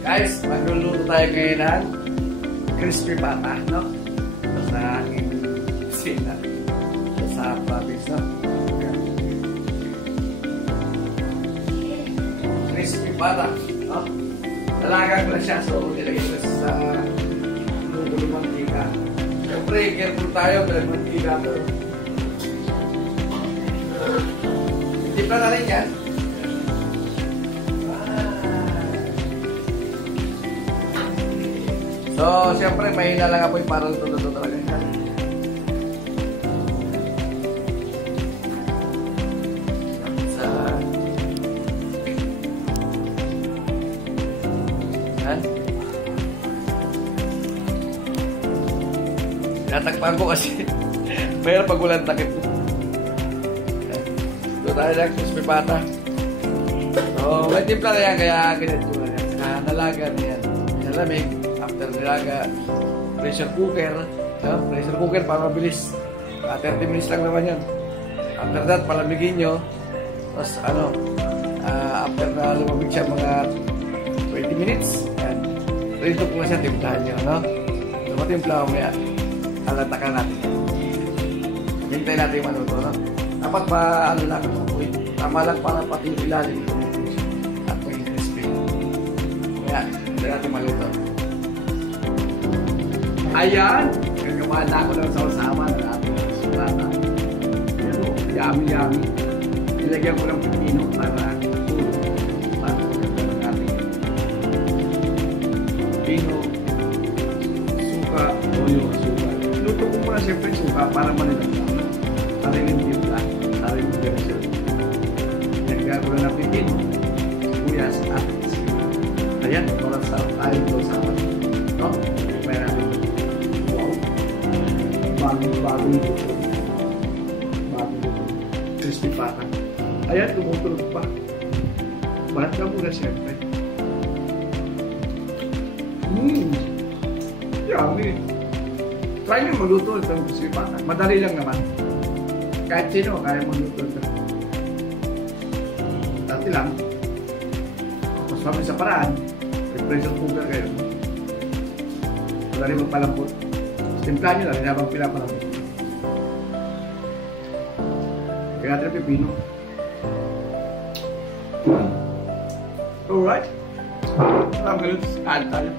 Guys, magluluto tayo ngayon ng crispy pata, no? Sa aking kusina. Sa province, no? Crispy pata, no? Dalaga ko na siya, so nilagay ko sa nulong mantika. Siyempre, careful tayo dahil mantika to. Tipla na rin yan. So, siyempre, mahina lang apoy para luto-luto talaga yan. Yan. Tinatakpan ko kasi mayroon pag walang takip. Ito tayo lang, crispy pata. So, may timpla na yan, kaya ganito na yan. Nalaga na yan. Nalamig. After nilaga, pressure cooker. No? Pressure cooker para mabilis. 30 minutes lang naman yan. After that, palamigin nyo. Tapos, after na lumamig siya mga 20 minutes, yan. Ready to po na siya, timplahan nyo. No? So, matimpla ko maya. Alatakan natin. Hintay natin yung maluto. No? Dapat ba, lang, tama lang para pati yung ilalim. At maging crispy. Kaya, hintay natin maluto. Ayan! Gagawa na ako ng sausawan ng ating sulata. Pero, yummy. Nilagyan ko ng pipino para tulog. Para maganda ng ating pipino, suka, toyo, suka. Luto ko muna siyempre suka para manilang. Para yung timpla, para yung version. Nilagyan ko na ng pipino, sibuyas at sibuyas. Ayan, para sa tayong sausawan. No? Kaya natin. Bagong luto. Crispy pata. Ayan, tumutulog pa. Bahat ka muna siyempre. Yummy. Try nyo magluto itong crispy pata. Madali lang naman. Kahit sino, kaya magluto ito. Dati lang. Mas mami sa paraan. Pressure cooker kayo. Madali magpalambot. Timpla nyo lang, habang pinapalamig. Kaya natin pipino. Alright. Alam ka lang, kain tayo.